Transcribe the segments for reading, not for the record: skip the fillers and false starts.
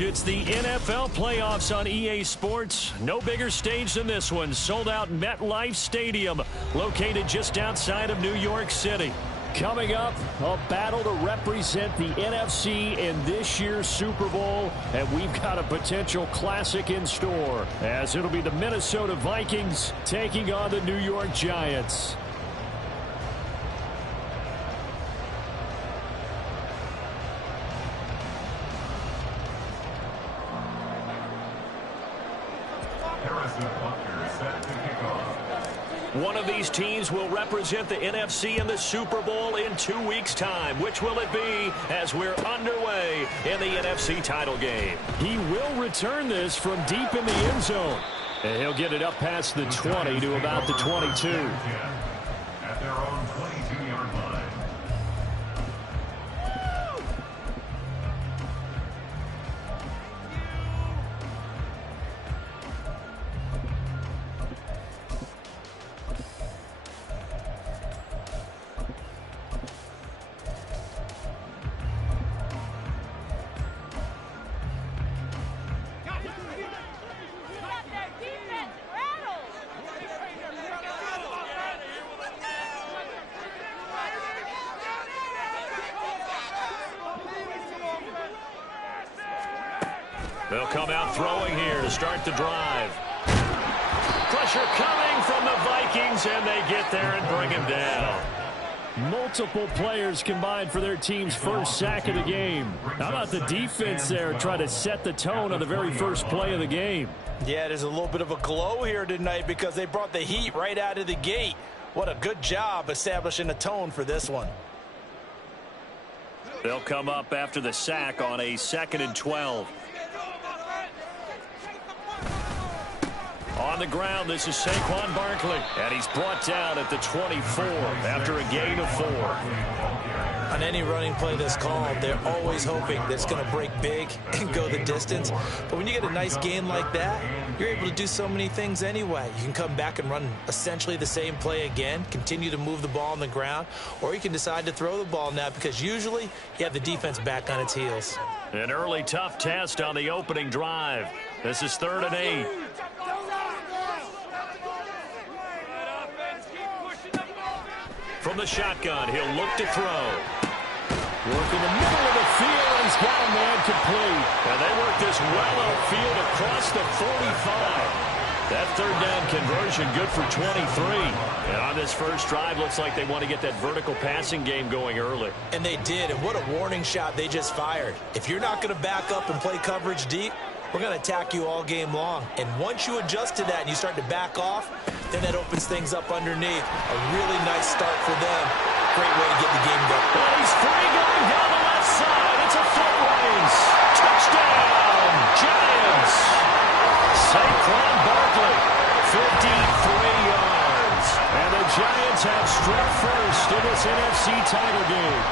It's the NFL playoffs on EA Sports. No bigger stage than this one. Sold out MetLife Stadium, located just outside of New York City. Coming up, a battle to represent the NFC in this year's Super Bowl, and we've got a potential classic in store, as it'll be the Minnesota Vikings taking on the New York Giants. One of these teams will represent the NFC in the Super Bowl in 2 weeks' time. Which will it be as we're underway in the NFC title game? He will return this from deep in the end zone. And he'll get it up past the 20 to about the 22. At their own 22-yard line. They'll come out throwing here to start the drive. Pressure coming from the Vikings, and they get there and bring him down. Multiple players combined for their team's first sack of the game. How about the defense there trying to set the tone on the very first play of the game? Yeah, there's a little bit of a glow here tonight because they brought the heat right out of the gate. What a good job establishing a tone for this one. They'll come up after the sack on a 2nd and 12. On the ground, this is Saquon Barkley, and he's brought down at the 24 after a gain of 4. On any running play that's called, they're always hoping that it's going to break big and go the distance. But when you get a nice gain like that, you're able to do so many things anyway. You can come back and run essentially the same play again, continue to move the ball on the ground, or you can decide to throw the ball now because usually you have the defense back on its heels. An early tough test on the opening drive. This is 3rd and 8. From the shotgun, he'll look to throw. Work in the middle of the field, and he's got a man complete. And they work this well outfield across the 45. That 3rd down conversion good for 23. And on this first drive, looks like they want to get that vertical passing game going early. And they did, and what a warning shot they just fired. If you're not going to back up and play coverage deep, we're going to attack you all game long. And once you adjust to that and you start to back off, then that opens things up underneath. A really nice start for them. Great way to get the game going. Well, he's free going down the left side. It's a foot race. Touchdown, Giants. Saquon Barkley, 53 yards. And the Giants have struck first in this NFC title game.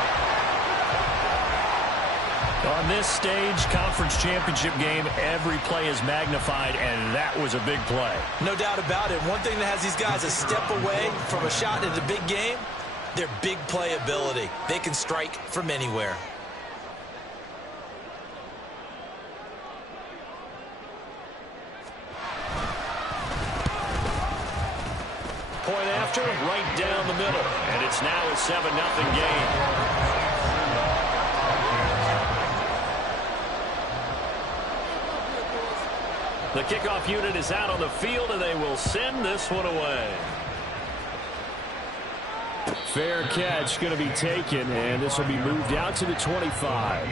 On this stage, conference championship game, every play is magnified, and that was a big play. No doubt about it. One thing that has these guys a step away from a shot in the big game, their big play ability. They can strike from anywhere. Point after, right down the middle, and it's now a 7-0 game. The kickoff unit is out on the field, and they will send this one away. Fair catch going to be taken, and this will be moved out to the 25.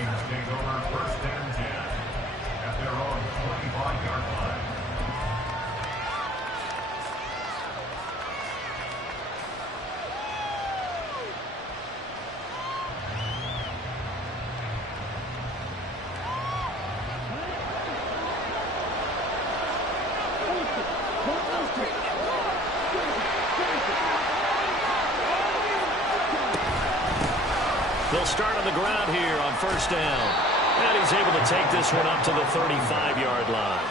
They'll start on the ground here on 1st down. And he's able to take this one up to the 35-yard line.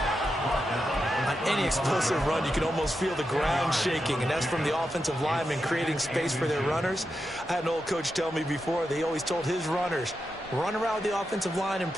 On any explosive run, you can almost feel the ground shaking, and that's from the offensive linemen creating space for their runners. I had an old coach tell me before, they always told his runners, run around the offensive line and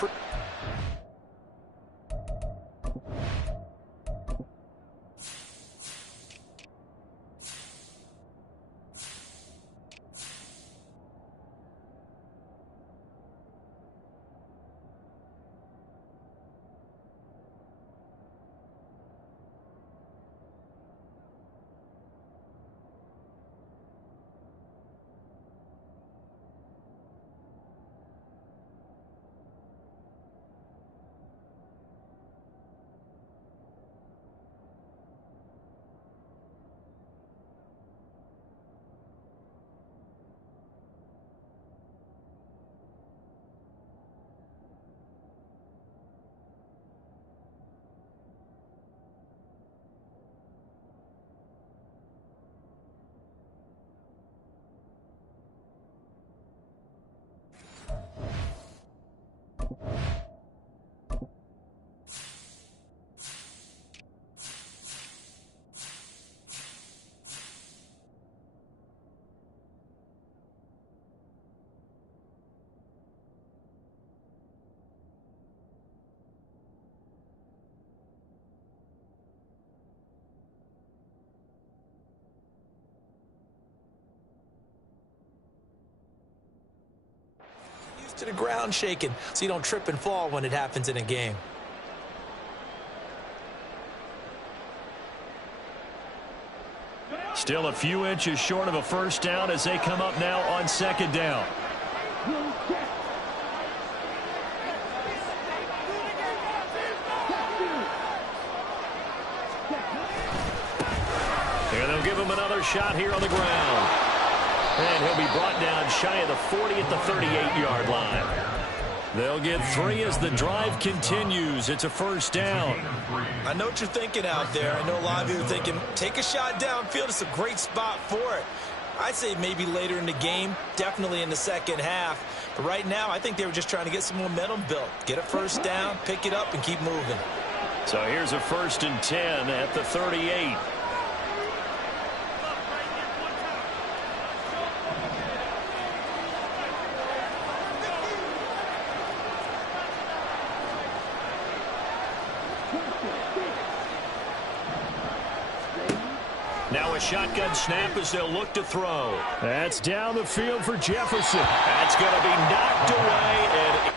to the ground shaking so you don't trip and fall when it happens in a game. Still a few inches short of a first down as they come up now on second down. And they'll give him another shot here on the ground. And he'll be brought down shy of the 40 at the 38-yard line. They'll get 3 as the drive continues. It's a first down. I know what you're thinking out there. I know a lot of you are thinking, take a shot downfield. It's a great spot for it. I'd say maybe later in the game, definitely in the second half. But right now, I think they were just trying to get some momentum built. Get a first down, pick it up, and keep moving. So here's a 1st and 10 at the 38. Now a shotgun snap as they'll look to throw. That's down the field for Jefferson. That's going to be knocked away. And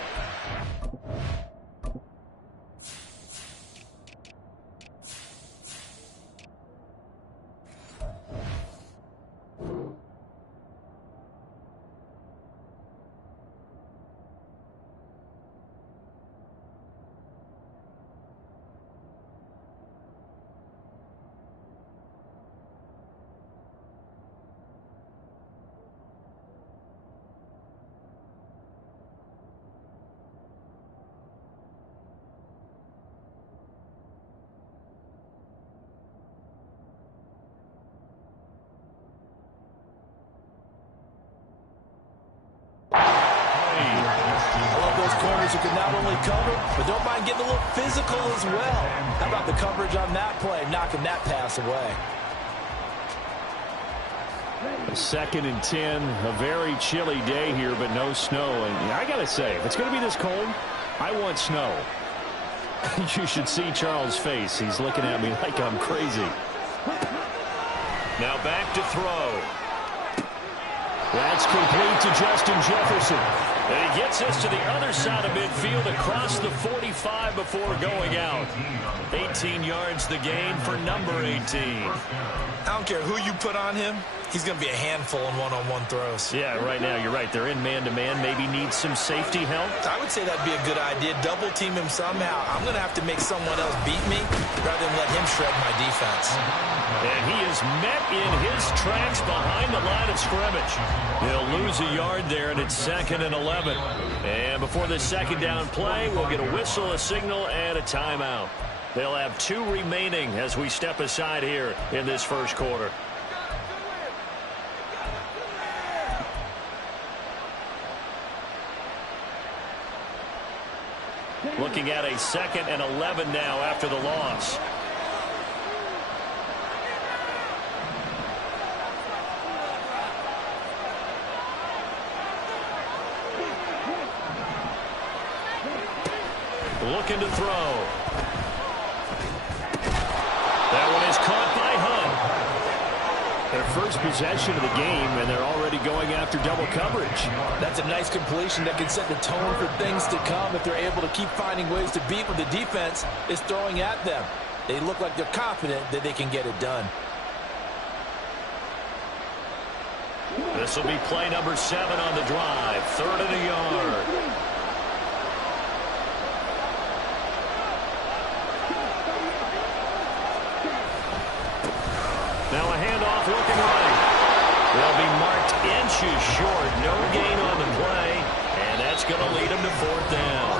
Corners who can not only cover, but don't mind getting a little physical as well. How about the coverage on that play, knocking that pass away? A 2nd and 10, a very chilly day here, but no snow. And I got to say, if it's going to be this cold, I want snow. You should see Charles' face. He's looking at me like I'm crazy. Now back to throw. That's complete to Justin Jefferson. And he gets us to the other side of midfield across the 45 before going out. 18 yards the gain for number 18. I don't care who you put on him. He's going to be a handful in one-on-one throws. Yeah, right now, you're right. They're in man-to-man. Maybe needs some safety help. I would say that'd be a good idea. Double team him somehow. I'm going to have to make someone else beat me rather than let him shred my defense. And he is met in his tracks behind the line of scrimmage. He'll lose a yard there, and it's 2nd and 11. And before this second down play, we'll get a whistle, a signal, and a timeout. They'll have 2 remaining as we step aside here in this first quarter. Looking at a 2nd and 11 now after the loss. Looking to throw. That one is caught by Hunt. Their first possession of the game, and they're already going after double coverage. That's a nice completion that can set the tone for things to come if they're able to keep finding ways to beat what the defense is throwing at them. They look like they're confident that they can get it done. This will be play number 7 on the drive. 3rd and a yard. Now a handoff looking right. They'll be marked inches short. No gain on the play. And that's going to lead them to 4th down.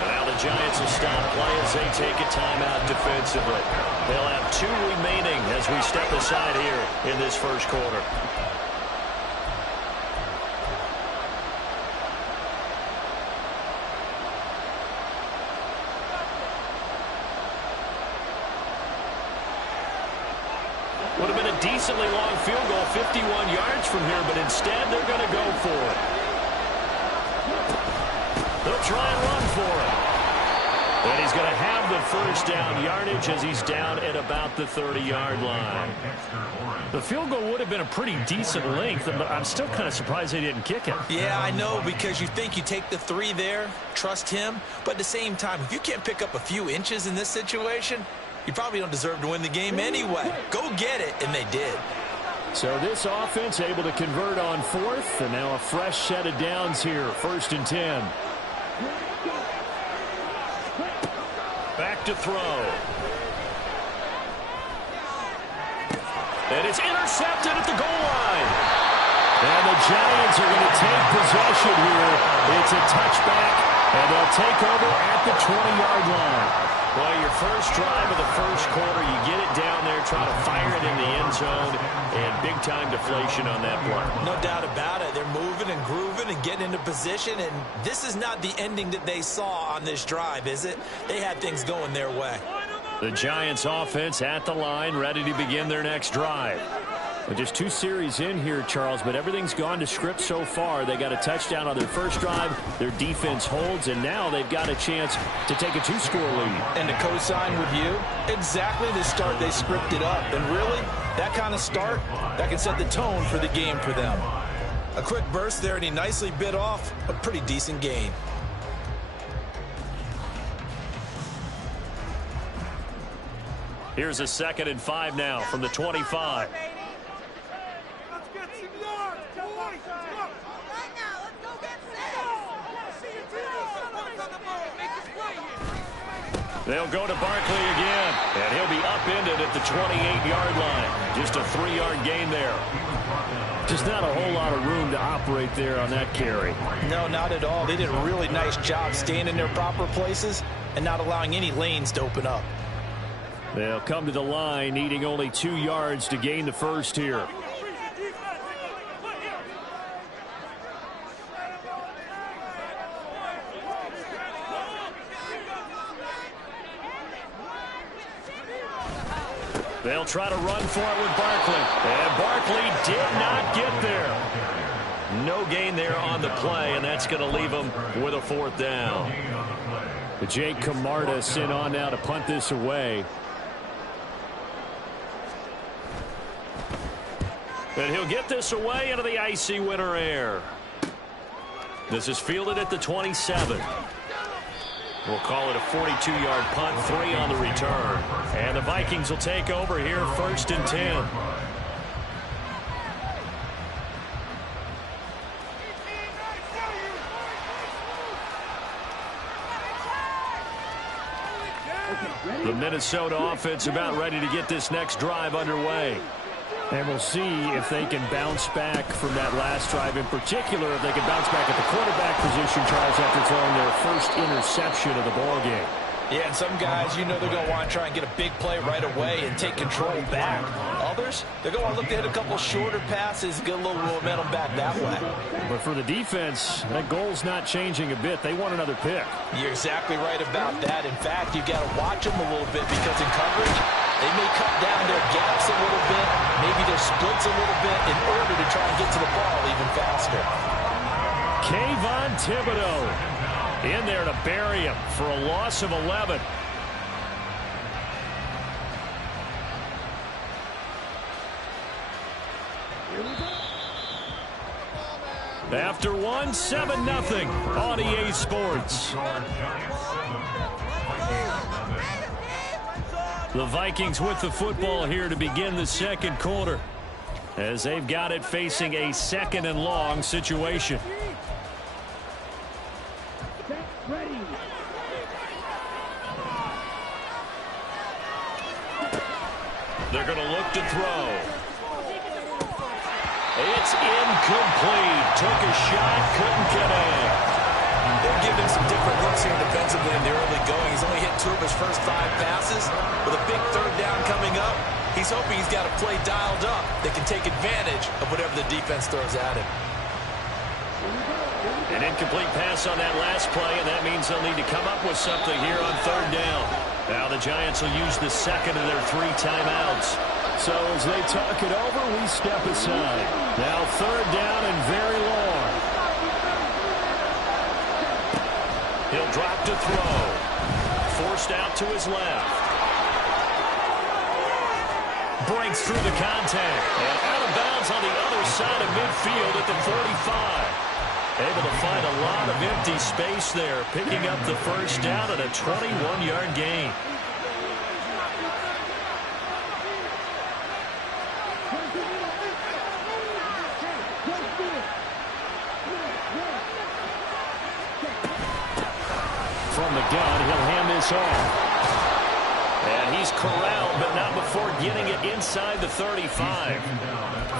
And now the Giants will stop play as they take a timeout defensively. They'll have 2 remaining as we step aside here in this first quarter. Would have been a decently long field goal, 51 yards from here, but instead they're going to go for it. They'll try and run for it. And he's going to have the first down yardage as he's down at about the 30-yard line. The field goal would have been a pretty decent length, but I'm still kind of surprised they didn't kick it. Yeah, I know, because you think you take the 3 there, trust him, but at the same time, if you can't pick up a few inches in this situation, you probably don't deserve to win the game anyway. Go get it, and they did. So this offense able to convert on 4th, and now a fresh set of downs here, 1st and 10. Back to throw. And it's intercepted at the goal line. And the Giants are going to take possession here. It's a touchback, and they'll take over at the 20-yard line. Well, your first drive of the first quarter, you get it down there, try to fire it in the end zone, and big-time deflation on that play. No doubt about it. They're moving and grooving and getting into position, and this is not the ending that they saw on this drive, is it? They had things going their way. The Giants offense at the line, ready to begin their next drive. Well, just 2 series in here, Charles, but everything's gone to script so far. They got a touchdown on their first drive. Their defense holds, and now they've got a chance to take a 2-score lead. And to co-sign with you, exactly the start they scripted up. And really, that kind of start, that can set the tone for the game for them. A quick burst there, and he nicely bit off a pretty decent gain. Here's a 2nd and 5 now from the 25. They'll go to Barkley again, and he'll be upended at the 28-yard line. Just a 3-yard gain there. Just not a whole lot of room to operate there on that carry. No, not at all. They did a really nice job staying in their proper places and not allowing any lanes to open up. They'll come to the line, needing only 2 yards to gain the first here. They'll try to run for it with Barkley. And Barkley did not get there. No gain there on the play, and that's going to leave them with a 4th down. Jake Camarda sent on now to punt this away. And he'll get this away into the icy winter air. This is fielded at the 27. We'll call it a 42-yard punt, 3 on the return. And the Vikings will take over here, 1st and 10. The Minnesota offense about ready to get this next drive underway. And we'll see if they can bounce back from that last drive. In particular, if they can bounce back at the quarterback position, Charles, after throwing their first interception of the ballgame. Yeah, and some guys, you know they're going to want to try and get a big play right away and take control back. Others, they're going to want to look to hit a couple shorter passes, get a little momentum back that way. But for the defense, that goal's not changing a bit. They want another pick. You're exactly right about that. In fact, you've got to watch them a little bit because in coverage, they may cut down their gaps a little bit, maybe their splits a little bit in order to try and get to the ball even faster. Kayvon Thibodeaux in there to bury him for a loss of 11. After one, 7-0 on EA Sports. The Vikings with the football here to begin the second quarter, as they've got it facing a 2nd and long situation. They're going to look to throw. It's incomplete. Took a shot, couldn't get in. They're giving some different looks here defensively in the early going. He's only hit 2 of his first 5 passes. With a big 3rd down coming up, he's hoping he's got a play dialed up that can take advantage of whatever the defense throws at him. An incomplete pass on that last play, and that means they'll need to come up with something here on 3rd down. Now the Giants will use the 2nd of their 3 timeouts. So as they talk it over, we step aside. Now 3rd down and very long. He'll drop to throw. forced out to his left. Breaks through the contact. And out of bounds on the other side of midfield at the 45. Able to find a lot of empty space there, picking up the first down and a 21-yard gain. From the gun, he'll hand this off. And he's corralled, but not before getting it inside the 35.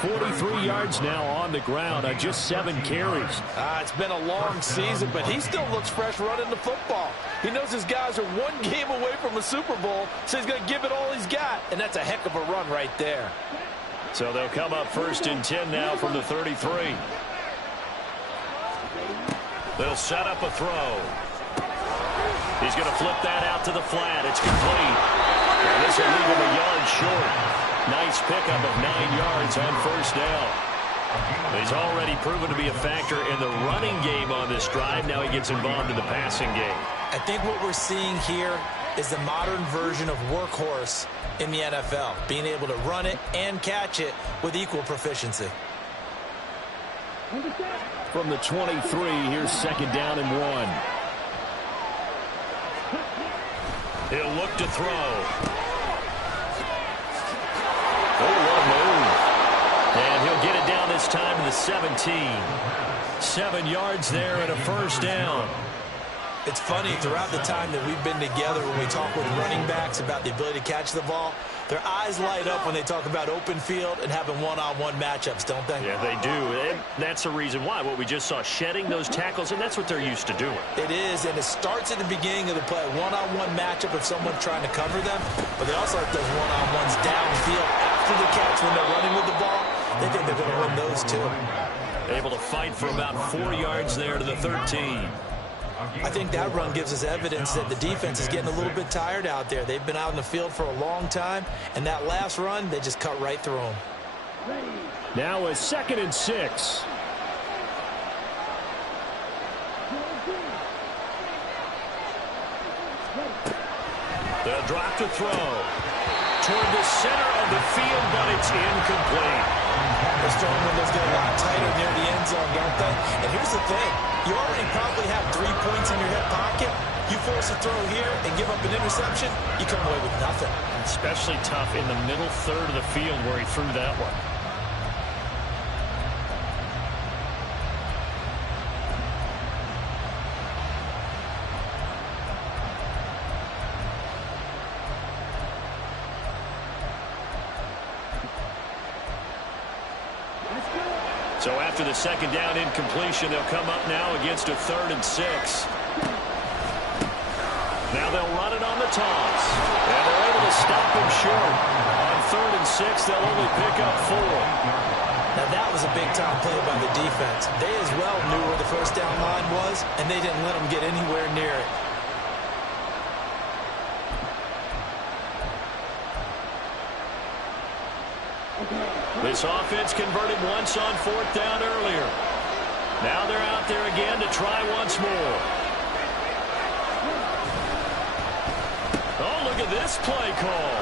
43 yards now on the ground on just 7 carries. It's been a long season, but he still looks fresh running the football. He knows his guys are one game away from a Super Bowl, so he's going to give it all he's got. And that's a heck of a run right there. So they'll come up 1st and 10 now from the 33. They'll set up a throw. He's going to flip that out to the flat. It's complete. And this will leave him a yard short. Nice pickup of 9 yards on 1st down. He's already proven to be a factor in the running game on this drive. Now he gets involved in the passing game. I think what we're seeing here is the modern version of workhorse in the NFL, being able to run it and catch it with equal proficiency. From the 23, here's 2nd down and 1. He'll look to throw. Oh, what a move. And he'll get it down this time to the 17. 7 yards there and a 1st down. It's funny, throughout the time that we've been together, when we talk with running backs about the ability to catch the ball, their eyes light up when they talk about open field and having one-on-one matchups, don't they? Yeah, they do. And that's the reason why. What we just saw, shedding those tackles, and that's what they're used to doing. It is, and it starts at the beginning of the play. One-on-one matchup if someone's trying to cover them, but they also have those one-on-ones downfield after the catch when they're running with the ball. They think they're going to win those too. Able to fight for about 4 yards there to the 13. I think that run gives us evidence that the defense is getting a little bit tired out there. They've been out in the field for a long time, and that last run, they just cut right through them. Now a 2nd and 6. They'll drop to throw. Toward the center of the field, but it's incomplete. Those throwing windows get a lot tighter near the end zone, don't they? And here's the thing. You already probably have 3 points in your hip pocket. You force a throw here and give up an interception, you come away with nothing. Especially tough in the middle third of the field where he threw that one. So after the 2nd down incompletion, they'll come up now against a 3rd and 6. Now they'll run it on the toss. And they're able to stop him short. On 3rd and 6, they'll only pick up 4. Now that was a big-time play by the defense. They as well knew where the 1st down line was, and they didn't let them get anywhere near it. This offense converted once on 4th down earlier. Now they're out there again to try once more. Oh, look at this play call.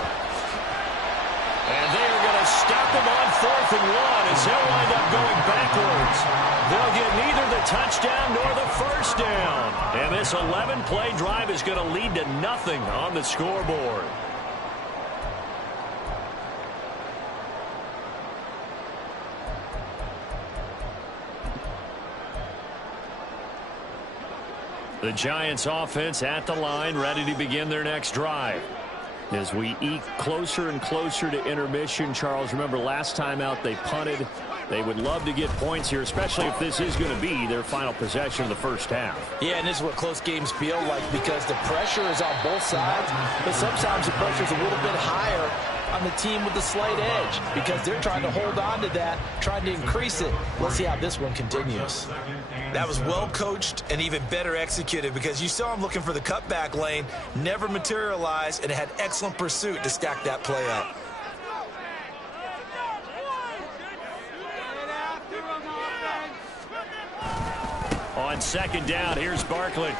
And they are going to stop him on 4th and 1 as he'll wind up going backwards. They'll get neither the touchdown nor the 1st down. And this 11-play drive is going to lead to nothing on the scoreboard. The Giants offense at the line, ready to begin their next drive. As we eke closer and closer to intermission, Charles, remember last time out they punted. They would love to get points here, especially if this is going to be their final possession of the 1st half. Yeah, and this is what close games feel like because the pressure is on both sides, but sometimes the pressure is a little bit higher on the team with the slight edge because they're trying to hold on to that, trying to increase it. Let's see how this one continues. That was well coached and even better executed because you saw him looking for the cutback lane, never materialized, and had excellent pursuit to stack that play up. On 2nd down, here's Barkley.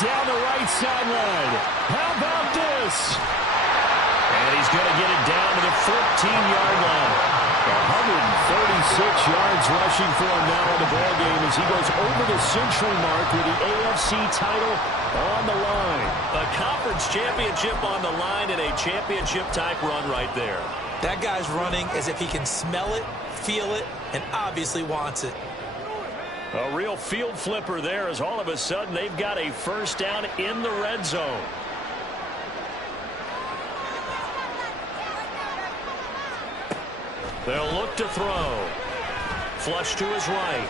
down the right sideline. How about this? And he's going to get it down to the 14-yard line. 136 yards rushing for him now in the ballgame as he goes over the century mark with the AFC title on the line. A conference championship on the line and a championship-type run right there. That guy's running as if he can smell it, feel it, and obviously wants it. A real field flipper there as all of a sudden they've got a first down in the red zone. They'll look to throw. Flush to his right.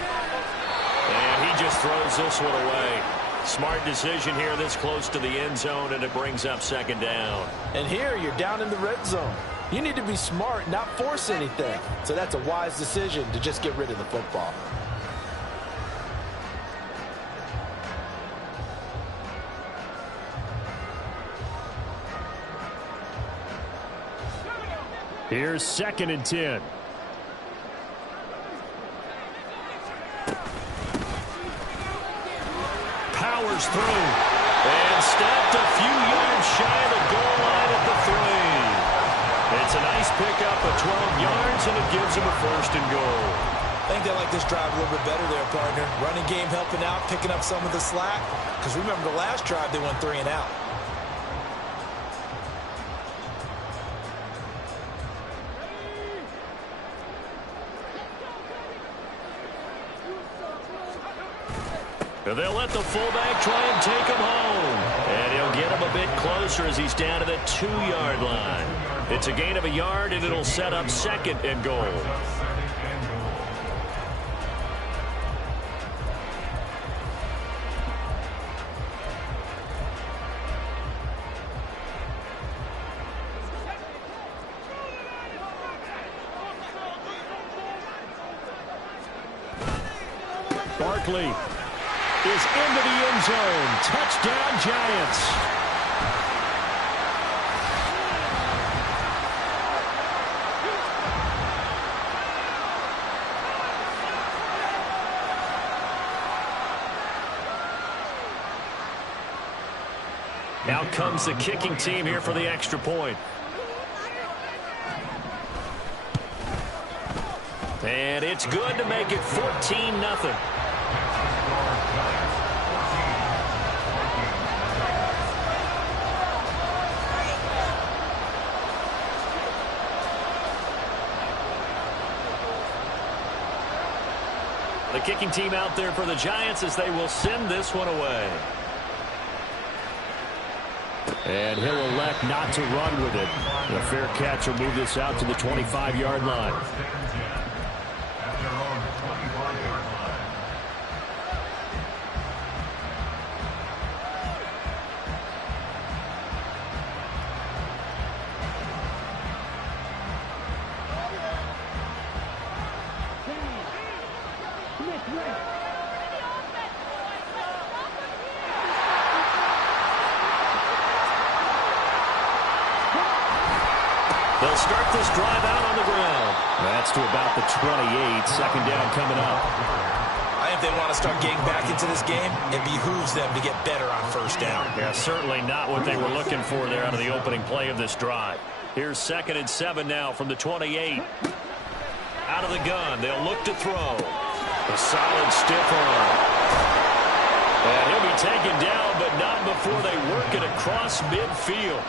And he just throws this one away. Smart decision here this close to the end zone, and it brings up second down. And here you're down in the red zone. You need to be smart, not force anything. So that's a wise decision to just get rid of the football. Here's 2nd and 10. Powers through. And stopped a few yards shy of the goal line at the 3. It's a nice pickup of 12 yards, and it gives him a 1st and goal. I think they like this drive a little bit better there, partner. Running game helping out, picking up some of the slack. Because remember the last drive, they went 3 and out. They'll let the fullback try and take him home. And he'll get him a bit closer as he's down to the 2-yard line. It's a gain of a yard, and it'll set up 2nd and goal. Barkley is into the end zone. Touchdown, Giants. Now comes the kicking team here for the extra point. And it's good to make it 14-0. The kicking team out there for the Giants as they will send this one away. And he'll elect not to run with it. And a fair catch will move this out to the 25-yard line. At their own 25-yard line. They'll start this drive out on the ground. That's to about the 28. Second down coming up. I think they want to start getting back into this game. It behooves them to get better on first down. Yeah, certainly not what they were looking for there out of the opening play of this drive. Here's 2nd and 7 now from the 28. Out of the gun. They'll look to throw. A solid stiff arm. And he'll be taken down, but not before they work it across midfield.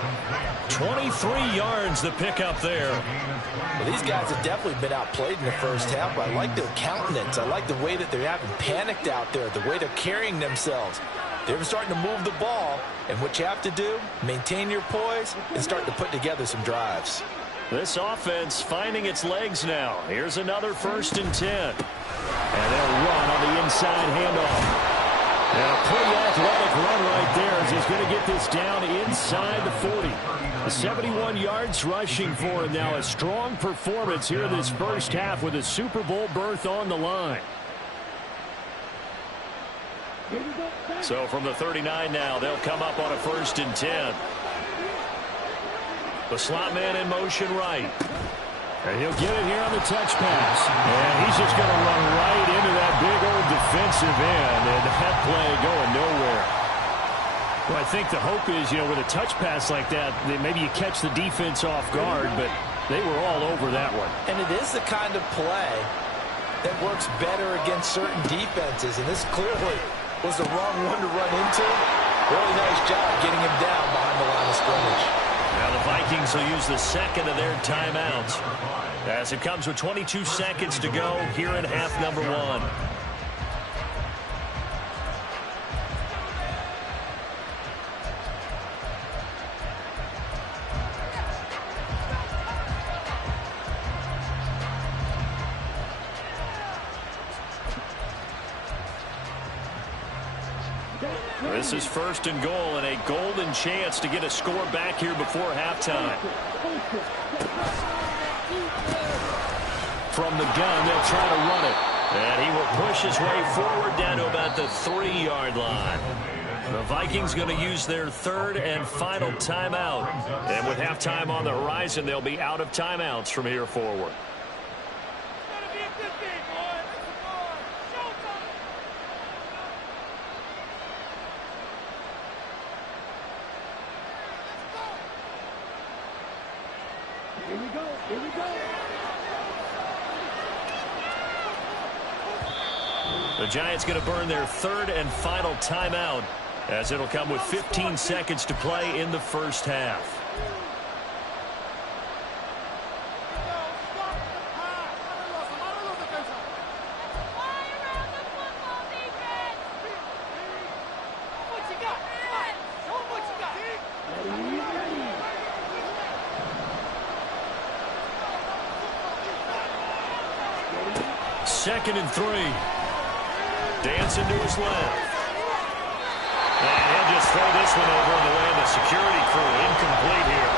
23 yards the pickup there. Well, these guys have definitely been outplayed in the first half, but I like their countenance. I like the way that they're having panicked out there, the way they're carrying themselves. They're starting to move the ball, and what you have to do, maintain your poise and start to put together some drives. This offense finding its legs now. Here's another 1st and 10. And they'll run on the inside handoff. And a pretty athletic run right there as he's going to get this down inside the 40. 71 yards rushing for him now. A strong performance here this first half with a Super Bowl berth on the line. So from the 39 now, they'll come up on a 1st and 10. The slot man in motion right. And he'll get it here on the touch pass. And he's just going to run right into that big old defensive end. And that play going nowhere. Well, I think the hope is, with a touch pass like that, maybe you catch the defense off guard, but they were all over that one. And it is the kind of play that works better against certain defenses, and this clearly was the wrong one to run into. Really nice job getting him down behind the line of scrimmage. Now the Vikings will use the second of their timeouts as it comes with 22 seconds to go here in half number 1. This is first and goal and a golden chance to get a score back here before halftime. From the gun, they'll try to run it. And he will push his way forward down to about the 3-yard line. The Vikings going to use their third and final timeout. And with halftime on the horizon, they'll be out of timeouts from here forward. The Giants going to burn their third and final timeout as it'll come with 15 seconds to play in the first half. Second and 3. Dancing to his left. And he'll just throw this one over in the way of the security crew. Incomplete here.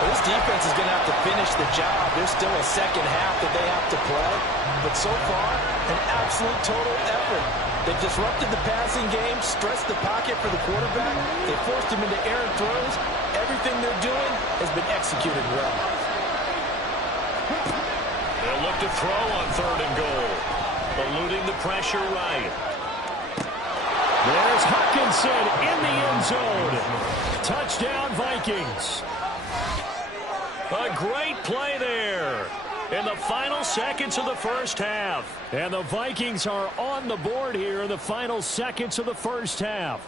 Well, this defense is going to have to finish the job. There's still a second half that they have to play. But so far, an absolute total effort. They've disrupted the passing game, stressed the pocket for the quarterback. They forced him into errant throws. Everything they're doing has been executed well. They'll look to throw on third and goal. Eluding the pressure right. There's Hutchinson in the end zone. Touchdown, Vikings. A great play there in the final seconds of the first half. And the Vikings are on the board here in the final seconds of the first half.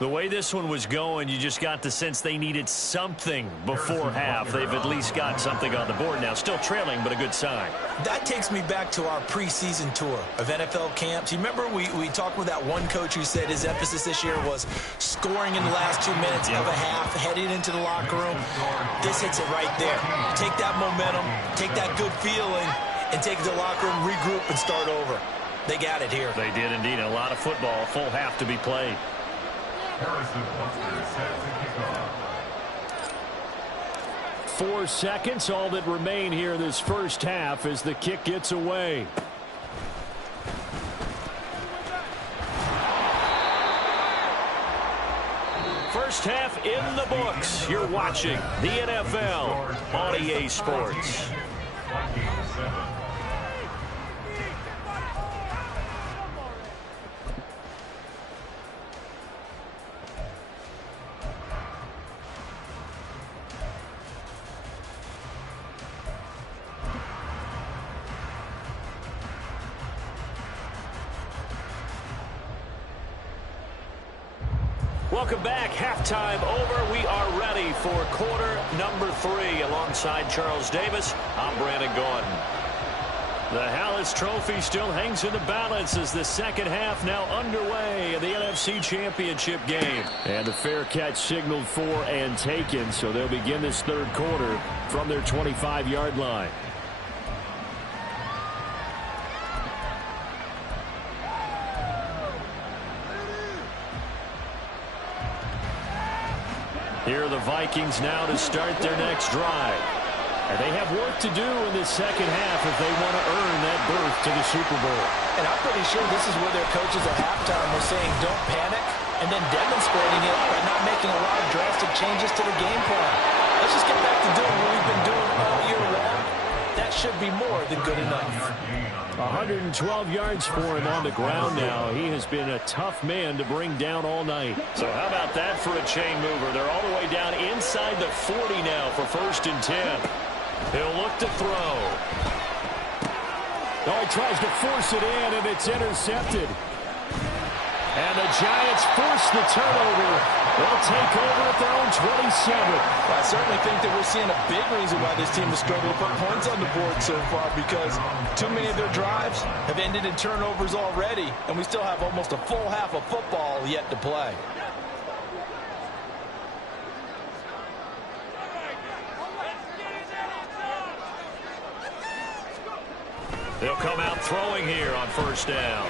The way this one was going, you just got the sense they needed something before half. They've at least got something on the board now. Still trailing, but a good sign. That takes me back to our preseason tour of NFL camps. You remember we talked with that one coach who said his emphasis this year was scoring in the last 2 minutes of a half, heading into the locker room. This hits it right there. Take that momentum, take that good feeling, and take it to the locker room, regroup, and start over. They got it here. They did indeed. A lot of football, a full half to be played. Harrison Butker set to kick off. 4 seconds, all that remain here in this first half as the kick gets away. First half in the books. You're watching the NFL on EA Sports. Welcome back. Halftime over. We are ready for quarter number 3. Alongside Charles Davis, I'm Brandon Gaudin. The Hallis Trophy still hangs in the balance as the second half now underway in the NFC Championship game. And the fair catch signaled for and taken, so they'll begin this third quarter from their 25-yard line. Here are the Vikings now to start their next drive. And they have work to do in this second half if they want to earn that berth to the Super Bowl. And I'm pretty sure this is where their coaches at halftime were saying don't panic, and then demonstrating it by not making a lot of drastic changes to the game plan. Let's just get back to doing what we've been doing all year long. That should be more than good enough. 112 yards for him on the ground now. He has been a tough man to bring down all night. So how about that for a chain mover? They're all the way down inside the 40 now for 1st and 10. He'll look to throw. Oh, he tries to force it in, and it's intercepted. And the Giants force the turnover. They'll take over at their own 27. I certainly think that we're seeing a big reason why this team is struggling to put points on the board so far, because too many of their drives have ended in turnovers already, and we still have almost a full half of football yet to play. They'll come out throwing here on 1st down.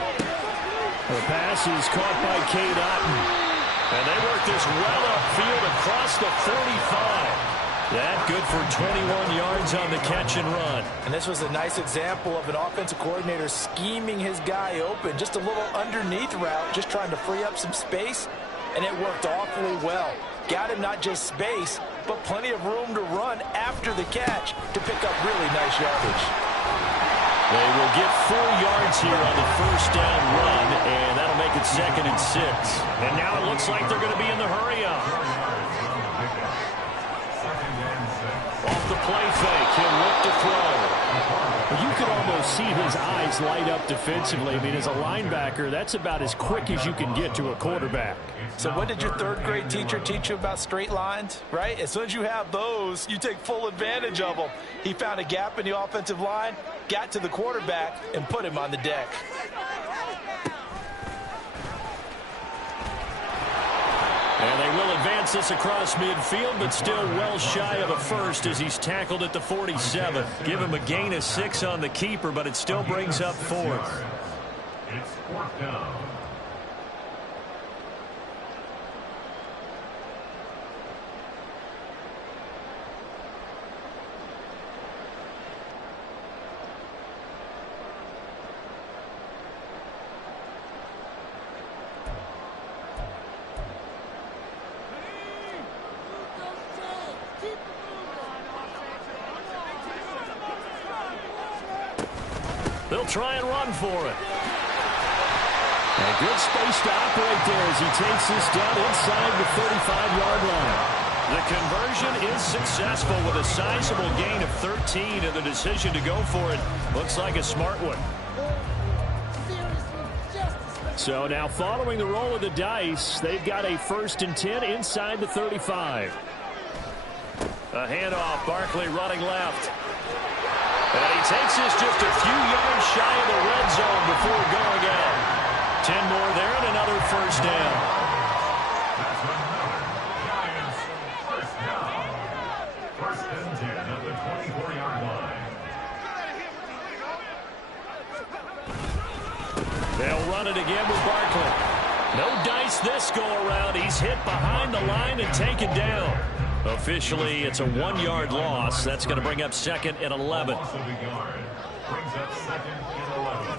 The pass is caught by Cade Otton. And they work this well upfield across the 35. That good for 21 yards on the catch and run. And this was a nice example of an offensive coordinator scheming his guy open. Just a little underneath route, just trying to free up some space. And it worked awfully well. Got him not just space, but plenty of room to run after the catch to pick up really nice yardage. They will get 4 yards here on the 1st down run, and that'll make it 2nd and 6. And now it looks like they're going to be in the hurry-up. Off the play fake, he'll look to throw. You can almost see his eyes light up defensively. I mean, as a linebacker, that's about as quick as you can get to a quarterback. So what did your 3rd grade teacher teach you about straight lines, right? As soon as you have those, you take full advantage of them. He found a gap in the offensive line, got to the quarterback, and put him on the deck. And they will advance this across midfield, but still well shy of a first as he's tackled at the 47. Give him a gain of 6 on the keeper, but it still brings up 4th. It's 4th down. They'll try and run for it. A good space to operate there as he takes this down inside the 35-yard line. The conversion is successful with a sizable gain of 13, and the decision to go for it looks like a smart one. So now following the roll of the dice, they've got a 1st and 10 inside the 35. A handoff, Barkley running left. And he takes this just a few yards shy of the red zone before going out. 10 more there and another 1st down. That's another Giants 1st down. 1st and 10 at the 24-yard line. They'll run it again with Barkley. No dice this go around. He's hit behind the line and taken down. Officially, it's a 1-yard loss. That's going to bring up 2nd and 11. Loss of a yard. Brings up 2nd and 11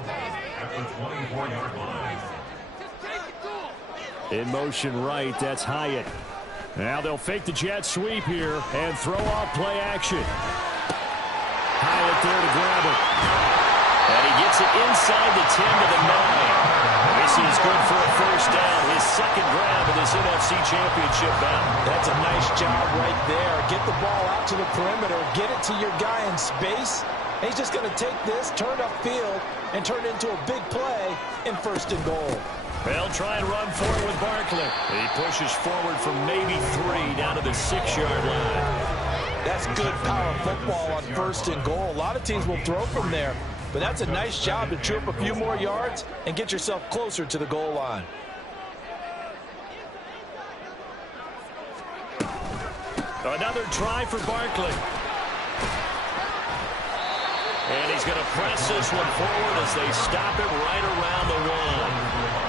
at the 24-yard line. In motion right, that's Hyatt. Now they'll fake the jet sweep here and throw off play action. Hyatt there to grab it. And he gets it inside the 10 to the 9. This is good for a 1st down. His 2nd grab of this NFC Championship bout. That's a nice job right there. Get the ball out to the perimeter. Get it to your guy in space. And he's just going to take this, turn upfield, and turn it into a big play in 1st and goal. They'll try and run forward with Barkley. He pushes forward from maybe 3 down to the 6-yard line. That's good power football on 1st and goal. A lot of teams will throw from there. But that's a nice job to chew up a few more yards and get yourself closer to the goal line. Another try for Barkley. And he's going to press this one forward as they stop it right around the 1.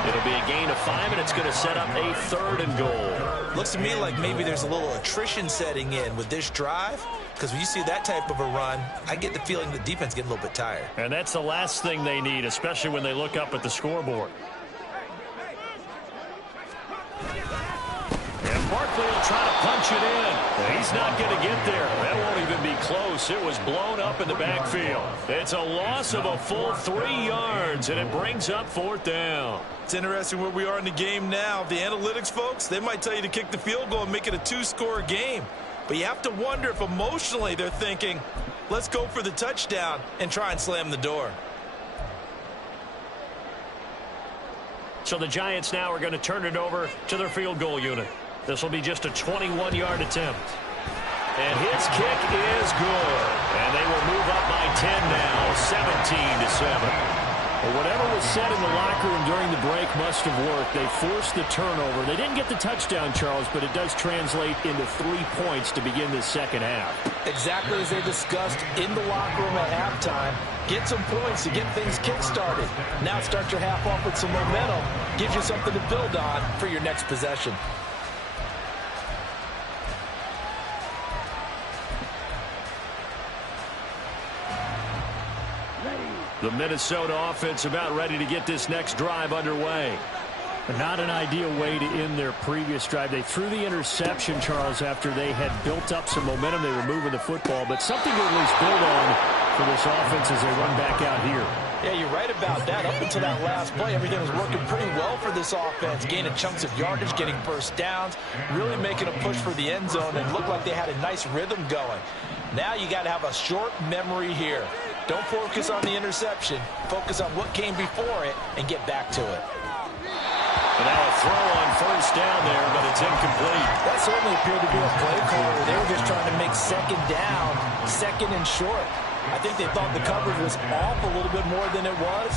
It'll be a gain of 5, and it's going to set up a 3rd and goal. Looks to me like maybe there's a little attrition setting in with this drive, because when you see that type of a run, I get the feeling the defense getting a little bit tired. And that's the last thing they need, especially when they look up at the scoreboard. And Barkley will try to punch punch it in. He's not going to get there. That won't even be close. It was blown up in the backfield. It's a loss of a full 3 yards, and it brings up 4th down. It's interesting where we are in the game now. The analytics folks, they might tell you to kick the field goal and make it a 2-score game. But you have to wonder if emotionally they're thinking, let's go for the touchdown and try and slam the door. So the Giants now are going to turn it over to their field goal unit. This will be just a 21-yard attempt. And his kick is good. And they will move up by 10 now, 17-7. Well, whatever was said in the locker room during the break must have worked. They forced the turnover. They didn't get the touchdown, Charles, but it does translate into 3 points to begin this second half. Exactly as they discussed in the locker room at halftime. Get some points to get things kick-started. Now start your half off with some momentum. Gives you something to build on for your next possession. The Minnesota offense about ready to get this next drive underway. Not an ideal way to end their previous drive. They threw the interception, Charles, after they had built up some momentum. They were moving the football, but something to at least build on for this offense as they run back out here. Yeah, you're right about that. Up until that last play, everything was working pretty well for this offense. Gaining chunks of yardage, getting first downs, really making a push for the end zone, and looked like they had a nice rhythm going. Now you got to have a short memory here. Don't focus on the interception. Focus on what came before it and get back to it. And now a throw on first down there, but it's incomplete. That certainly appeared to be a play call where they were just trying to make second down, second and short. I think they thought the coverage was off a little bit more than it was.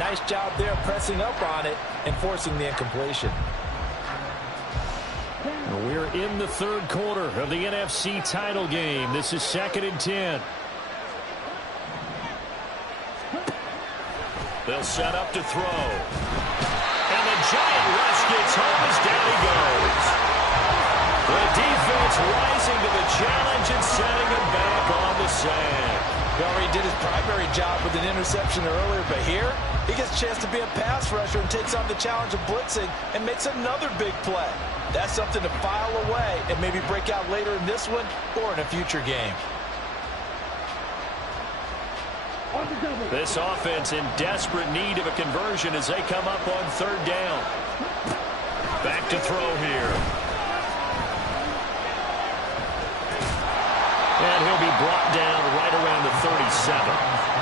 Nice job there pressing up on it and forcing the incompletion. We're in the third quarter of the NFC title game. This is 2nd and 10. They'll set up to throw. And the giant rush gets home as down he goes. The defense rising to the challenge and setting him back on the sand. He already did his primary job with an interception earlier, but here he gets a chance to be a pass rusher and takes on the challenge of blitzing and makes another big play. That's something to file away and maybe break out later in this one or in a future game. This offense in desperate need of a conversion as they come up on 3rd down. Back to throw here. And he'll be brought down right around the 37.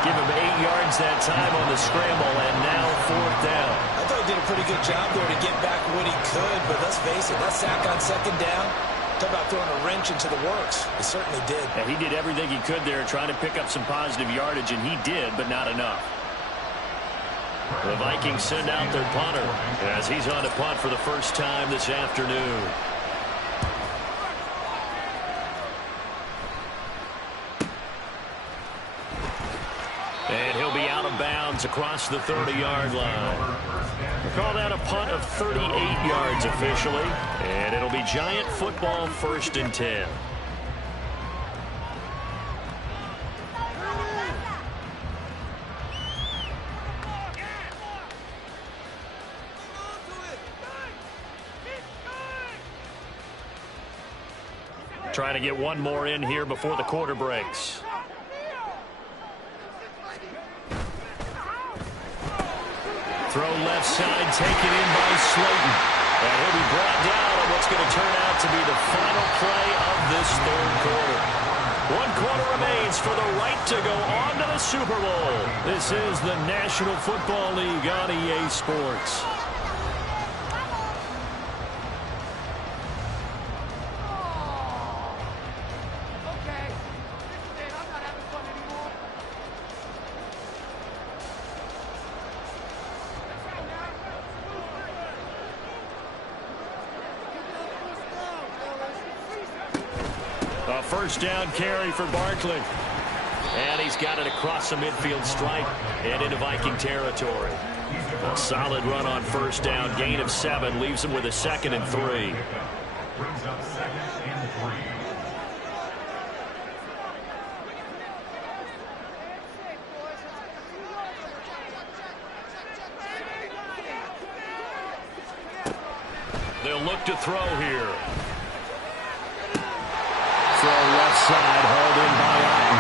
Give him 8 yards that time on the scramble, and now 4th down. I thought he did a pretty good job there to get back what he could, but let's face it, that sack on 2nd down, talk about throwing a wrench into the works. It certainly did. Yeah, he did everything he could there trying to pick up some positive yardage, and he did, but not enough. The Vikings send out their punter as he's on to punt for the first time this afternoon. And he'll be out of bounds across the 30-yard line. We'll call that a punt of 38 yards officially. And it'll be Giant football 1st and 10. Trying to get one more in here before the quarter breaks. Throw left side, taken in by Slayton. And he'll be brought down on what's going to turn out to be the final play of this 3rd quarter. 1 quarter remains for the right to go on to the Super Bowl. This is the National Football League on EA Sports. A first down carry for Barkley. And he's got it across the midfield stripe and into Viking territory. A solid run on first down. Gain of 7 leaves him with a 2nd and 3. Brings up 2nd and 3. They'll look to throw here. left side, hauled in by Otten.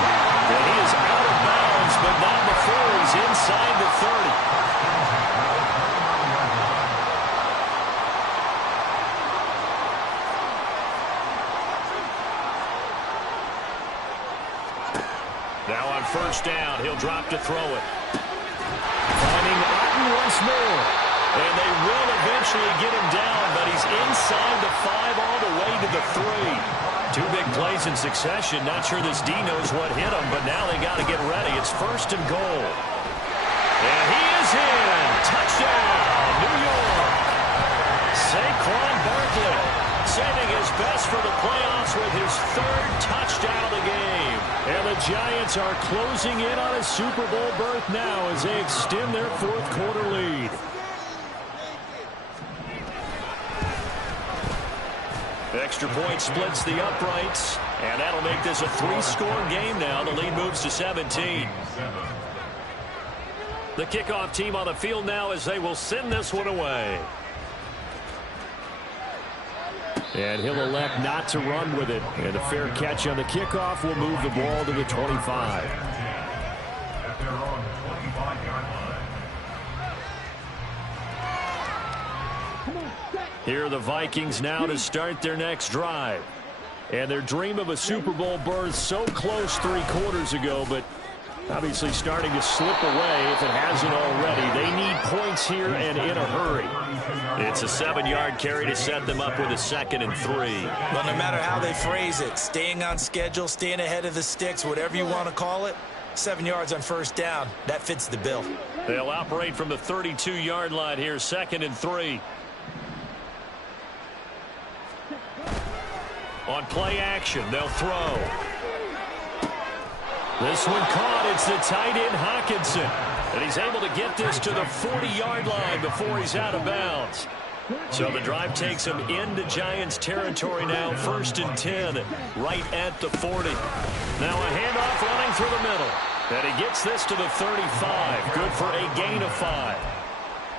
And he is out of bounds, but not before he's inside the 30. Now on first down, he'll drop to throw it. Finding Otten once more. And they will eventually get him down, but he's inside the 5 all the way to the 3. 2 big plays in succession. Not sure this D knows what hit him, but now they got to get ready. It's first and goal. And he is in. Touchdown, New York. Saquon Barkley saving his best for the playoffs with his 3rd touchdown of the game. And the Giants are closing in on a Super Bowl berth now as they extend their 4th quarter lead. Extra point splits the uprights, and that'll make this a 3-score game now. The lead moves to 17. The kickoff team on the field now as they will send this one away. And he'll elect not to run with it. And a fair catch on the kickoff will move the ball to the 25. At their own 25-yard line. Here are the Vikings now to start their next drive. And their dream of a Super Bowl berth so close 3 quarters ago, but obviously starting to slip away if it hasn't already. They need points here and in a hurry. It's a 7-yard carry to set them up with a 2nd and 3. Well, no matter how they phrase it, staying on schedule, staying ahead of the sticks, whatever you want to call it, 7 yards on first down, that fits the bill. They'll operate from the 32-yard line here, 2nd and 3. On play action, they'll throw. This one caught. It's the tight end, Hockenson. And he's able to get this to the 40-yard line before he's out of bounds. So the drive takes him into Giants territory now, 1st and 10, right at the 40. Now a handoff running through the middle. And he gets this to the 35. Good for a gain of 5.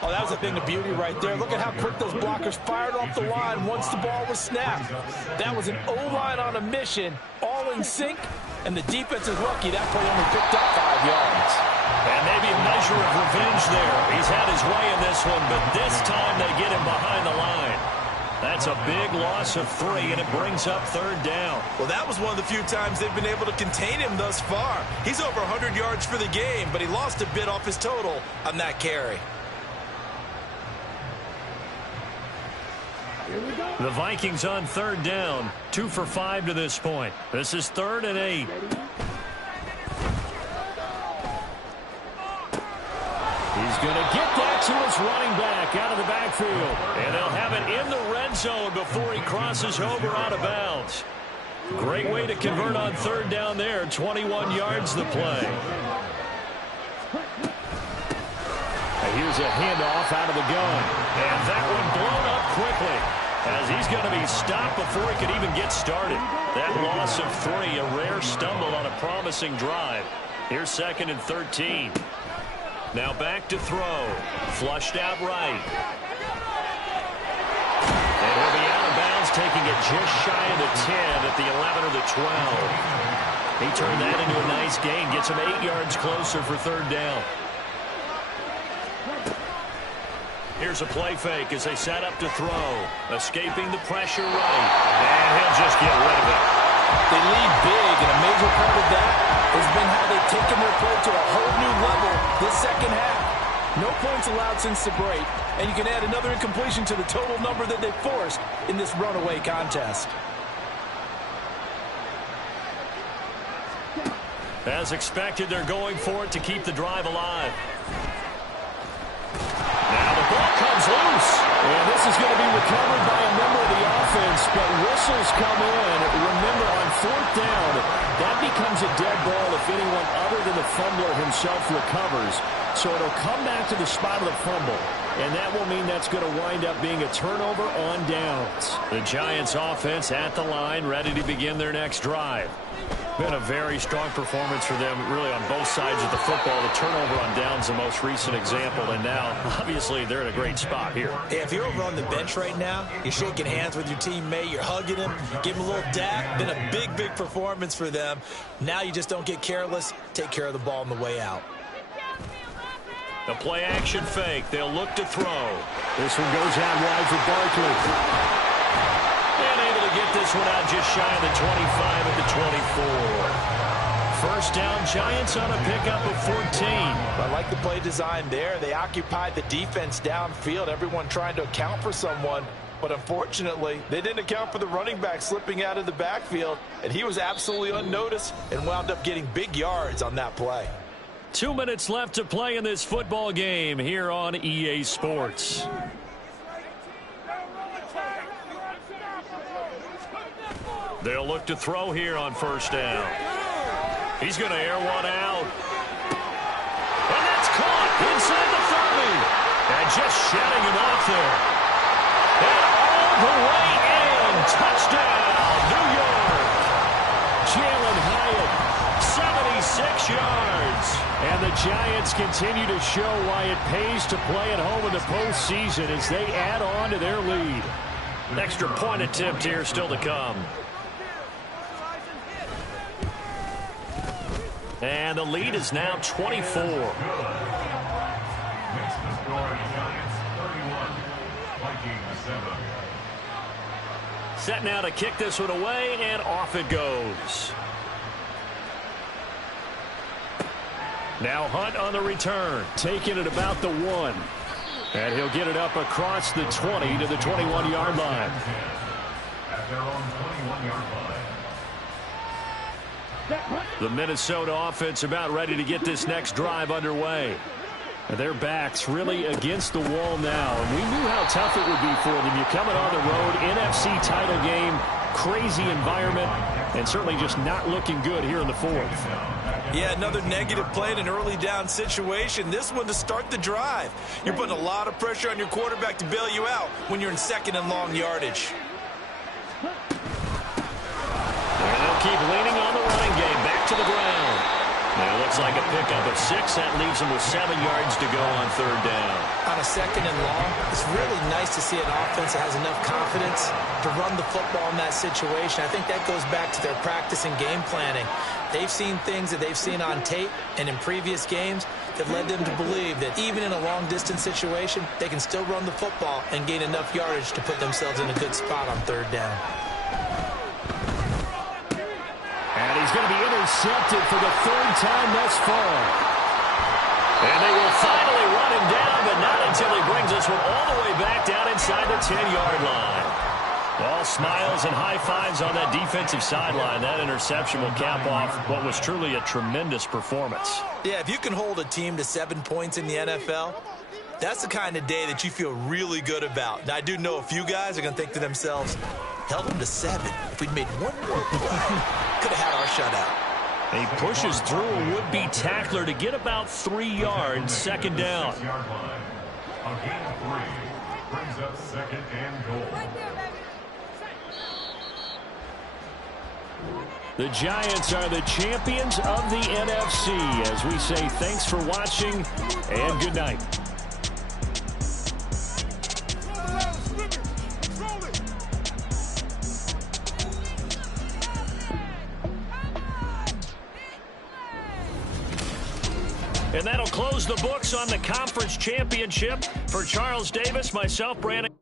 Oh, that was a thing of beauty right there. Look at how quick those blockers fired off the line once the ball was snapped. That was an O-line on a mission, all in sync, and the defense is lucky that play only picked up 5 yards. And maybe a measure of revenge there. He's had his way in this one, but this time they get him behind the line. That's a big loss of 3, and it brings up 3rd down. Well, that was one of the few times they've been able to contain him thus far. He's over 100 yards for the game, but he lost a bit off his total on that carry. The Vikings on 3rd down, 2 for 5 to this point. This is 3rd and 8. He's going to get that to his running back out of the backfield. And they'll have it in the red zone before he crosses over out of bounds. Great way to convert on 3rd down there. 21 yards the play. Here's a handoff out of the gun. And that one blown up quickly, as he's going to be stopped before he could even get started. That loss of 3, a rare stumble on a promising drive. Here's 2nd and 13. Now back to throw. Flushed out right. And he'll be out of bounds, taking it just shy of the 10 at the 11 or the 12. He turned that into a nice gain. Gets him 8 yards closer for 3rd down. Here's a play fake as they set up to throw. Escaping the pressure right. And he'll just get rid of it. They lead big, and a major part of that has been how they've taken their play to a whole new level this second half. No points allowed since the break, and you can add another incompletion to the total number that they forced in this runaway contest. As expected, they're going for it to keep the drive alive. Now the ball comes loose. And this is going to be recovered by a member of the offense, but whistles come in. Remember, on 4th down, that becomes a dead ball if if anyone other than the fumbler himself recovers. So it'll come back to the spot of the fumble, and that will mean that's going to wind up being a turnover on downs. The Giants offense at the line, ready to begin their next drive. Been a very strong performance for them, really, on both sides of the football. The turnover on downs, the most recent example, and now, obviously, they're in a great spot here. Hey, if you're over on the bench right now, you're shaking hands with your teammate, you're hugging him, give him a little dap. Been a big, big performance for them. Now you just don't get careless. Take care of the ball on the way out. The play-action fake. They'll look to throw. This one goes out wide for Barkley. And able to get this one out just shy of the 25 at the 24. First down, Giants on a pickup of 14. I like the play design there. They occupied the defense downfield, everyone trying to account for someone. But unfortunately, they didn't account for the running back slipping out of the backfield, and he was absolutely unnoticed and wound up getting big yards on that play. 2 minutes left to play in this football game here on EA Sports. They'll look to throw here on first down. He's going to air one out. And that's caught inside the 30. And just shutting him off there. And all the way in. Touchdown, New York. Jalen Hyatt, 76 yards. And the Giants continue to show why it pays to play at home in the postseason as they add on to their lead. An extra point attempt here still to come. And the lead is now 24. Makes the score Giants 31, Vikings 7. Set now to kick this one away, and off it goes. Now Hunt on the return, taking it about the 1. And he'll get it up across the 20 to the 21-yard line. At their own 21-yard line. The Minnesota offense about ready to get this next drive underway. And their backs really against the wall now. And we knew how tough it would be for them. You're coming on the road, NFC title game, crazy environment, and certainly just not looking good here in the fourth. Yeah, another negative play in an early down situation. This one to start the drive. You're putting a lot of pressure on your quarterback to bail you out when you're in second and long yardage. And they'll keep leaning on the running game. Back to the ground. Now it looks like a pickup of 6. That leaves them with 7 yards to go on third down. On a second and long, it's really nice to see an offense that has enough confidence to run the football in that situation. I think that goes back to their practice and game planning. They've seen things that they've seen on tape and in previous games that led them to believe that even in a long-distance situation, they can still run the football and gain enough yardage to put themselves in a good spot on third down. And he's going to be intercepted for the 3rd time thus far. And they will finally run him down, but not until he brings this one all the way back down inside the 10-yard line. All smiles and high fives on that defensive sideline. That interception will cap off what was truly a tremendous performance. Yeah, if you can hold a team to 7 points in the NFL, that's the kind of day that you feel really good about. Now, I do know a few guys are going to think to themselves, held them to 7. If we'd made one more play, could have had our shutout. He pushes through a would-be tackler to get about 3 yards, second down. 6-yard line. A gain of 3 brings up second and goal. The Giants are the champions of the NFC. As we say, thanks for watching and good night. And that'll close the books on the conference championship. For Charles Davis, myself, Brandon.